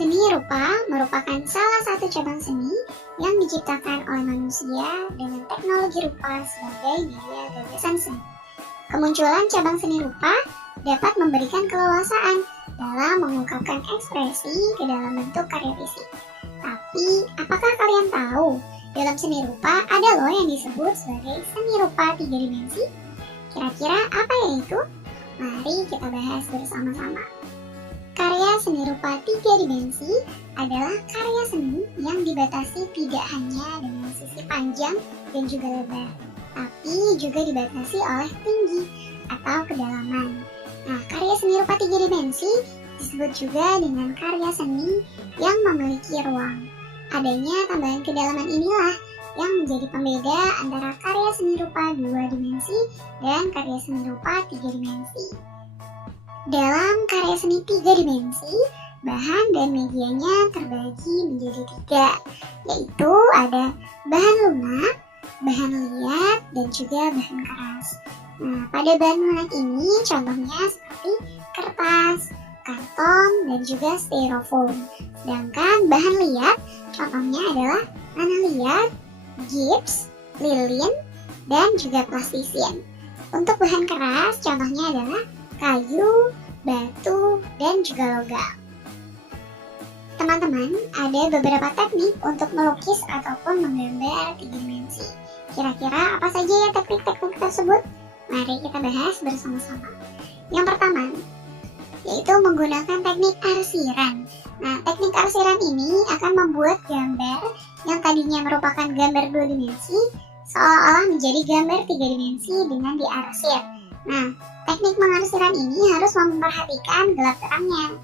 Seni rupa merupakan salah satu cabang seni yang diciptakan oleh manusia dengan teknologi rupa sebagai media gagasan seni. Kemunculan cabang seni rupa dapat memberikan keleluasaan dalam mengungkapkan ekspresi ke dalam bentuk karya fisik. Tapi, apakah kalian tahu, dalam seni rupa ada loh yang disebut sebagai seni rupa 3 dimensi? Kira-kira apa ya itu? Mari kita bahas bersama-sama. Karya seni rupa 3 dimensi adalah karya seni yang dibatasi tidak hanya dengan sisi panjang dan juga lebar, tapi juga dibatasi oleh tinggi atau kedalaman. Nah, karya seni rupa 3 dimensi disebut juga dengan karya seni yang memiliki ruang. Adanya tambahan kedalaman inilah yang menjadi pembeda antara karya seni rupa 2 dimensi dan karya seni rupa 3 dimensi. Dalam karya seni 3 dimensi, bahan dan medianya terbagi menjadi 3, yaitu ada bahan lunak, bahan liat, dan juga bahan keras. Nah, pada bahan lunak ini contohnya seperti kertas, karton, dan juga styrofoam. Sedangkan bahan liat contohnya adalah tanah liat, gips, lilin, dan juga plastisin. Untuk bahan keras contohnya adalah kayu, batu, dan juga logam. Teman-teman, ada beberapa teknik untuk melukis ataupun menggambar 3 dimensi. Kira-kira apa saja ya teknik-teknik tersebut? Mari kita bahas bersama-sama. Yang pertama, yaitu menggunakan teknik arsiran. Nah, teknik arsiran ini akan membuat gambar yang tadinya merupakan gambar 2 dimensi seolah-olah menjadi gambar 3 dimensi dengan diarsir. Nah, teknik mengarsiran ini harus memperhatikan gelap terangnya.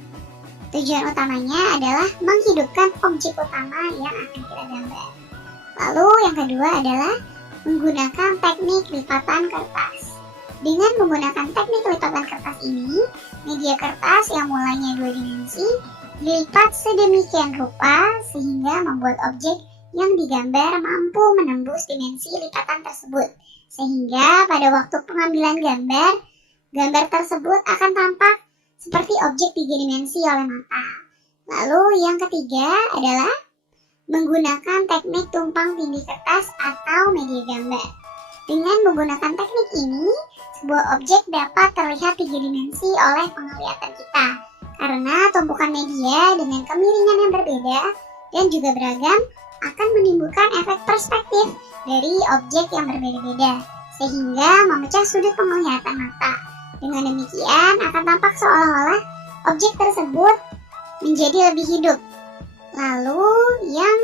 Tujuan utamanya adalah menghidupkan objek utama yang akan kita gambar. Lalu yang kedua adalah menggunakan teknik lipatan kertas. Dengan menggunakan teknik lipatan kertas ini, media kertas yang mulanya 2 dimensi dilipat sedemikian rupa sehingga membuat objek yang digambar mampu menembus dimensi lipatan tersebut. Sehingga pada waktu pengambilan gambar tersebut akan tampak seperti objek 3 dimensi oleh mata. Lalu yang ketiga adalah menggunakan teknik tumpang tindih kertas atau media gambar. Dengan menggunakan teknik ini, sebuah objek dapat terlihat 3 dimensi oleh penglihatan kita. Karena tumpukan media dengan kemiringan yang berbeda dan juga beragam akan menimbulkan efek perspektif dari objek yang berbeda-beda, sehingga memecah sudut penglihatan mata. Dengan demikian akan tampak seolah-olah objek tersebut menjadi lebih hidup. Lalu yang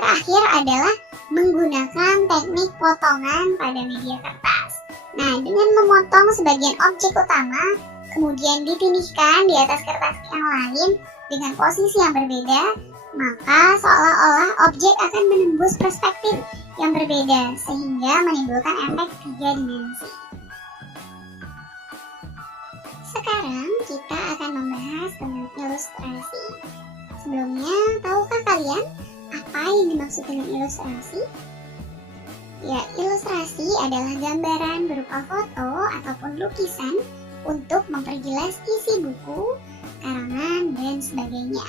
terakhir adalah menggunakan teknik potongan pada media kertas. Nah, dengan memotong sebagian objek utama, kemudian ditindihkan di atas kertas yang lain dengan posisi yang berbeda, maka seolah-olah objek akan menembus perspektif yang berbeda sehingga menimbulkan efek 3 dimensi. Sekarang kita akan membahas tentang ilustrasi. Sebelumnya, tahukah kalian apa yang dimaksud dengan ilustrasi? Ya, ilustrasi adalah gambaran berupa foto ataupun lukisan untuk memperjelas isi buku, karangan, dan sebagainya.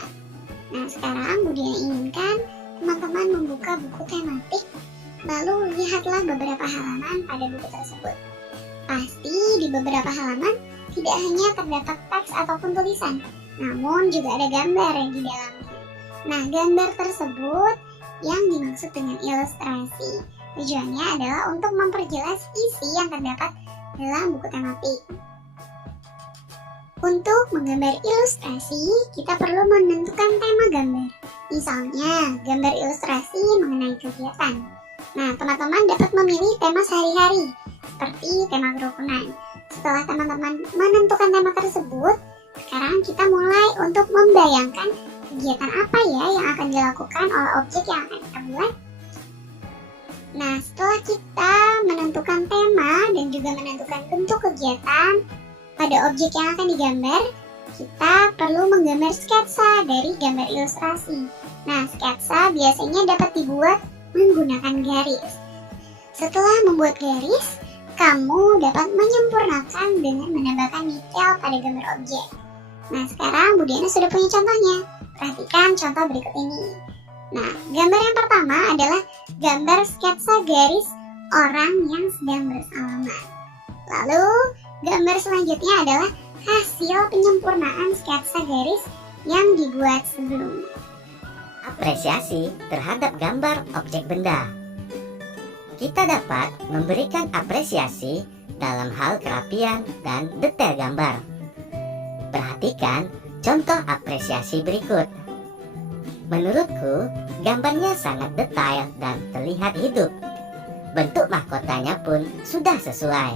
Nah, sekarang Budiana inginkan teman-teman membuka buku tematik, lalu lihatlah beberapa halaman pada buku tersebut. Pasti di beberapa halaman tidak hanya terdapat teks ataupun tulisan, namun juga ada gambar yang di dalamnya. Nah, gambar tersebut yang dimaksud dengan ilustrasi. Tujuannya adalah untuk memperjelas isi yang terdapat dalam buku tematik. Untuk menggambar ilustrasi, kita perlu menentukan tema gambar. Misalnya, gambar ilustrasi mengenai kegiatan. Nah, teman-teman dapat memilih tema sehari-hari, seperti tema kerukunan. Setelah teman-teman menentukan tema tersebut, sekarang kita mulai untuk membayangkan kegiatan apa ya yang akan dilakukan oleh objek yang akan kita buat. Nah, setelah kita menentukan tema dan juga menentukan bentuk kegiatan pada objek yang akan digambar, kita perlu menggambar sketsa dari gambar ilustrasi. Nah, sketsa biasanya dapat dibuat menggunakan garis. Setelah membuat garis, kamu dapat menyempurnakan dengan menambahkan detail pada gambar objek. Nah, sekarang Budiana sudah punya contohnya. Perhatikan contoh berikut ini. Nah, gambar yang pertama adalah gambar sketsa garis orang yang sedang bersalaman. Lalu, gambar selanjutnya adalah hasil penyempurnaan sketsa garis yang dibuat sebelumnya. Apresiasi terhadap gambar objek benda. Kita dapat memberikan apresiasi dalam hal kerapian dan detail gambar. Perhatikan contoh apresiasi berikut. Menurutku, gambarnya sangat detail dan terlihat hidup. Bentuk mahkotanya pun sudah sesuai.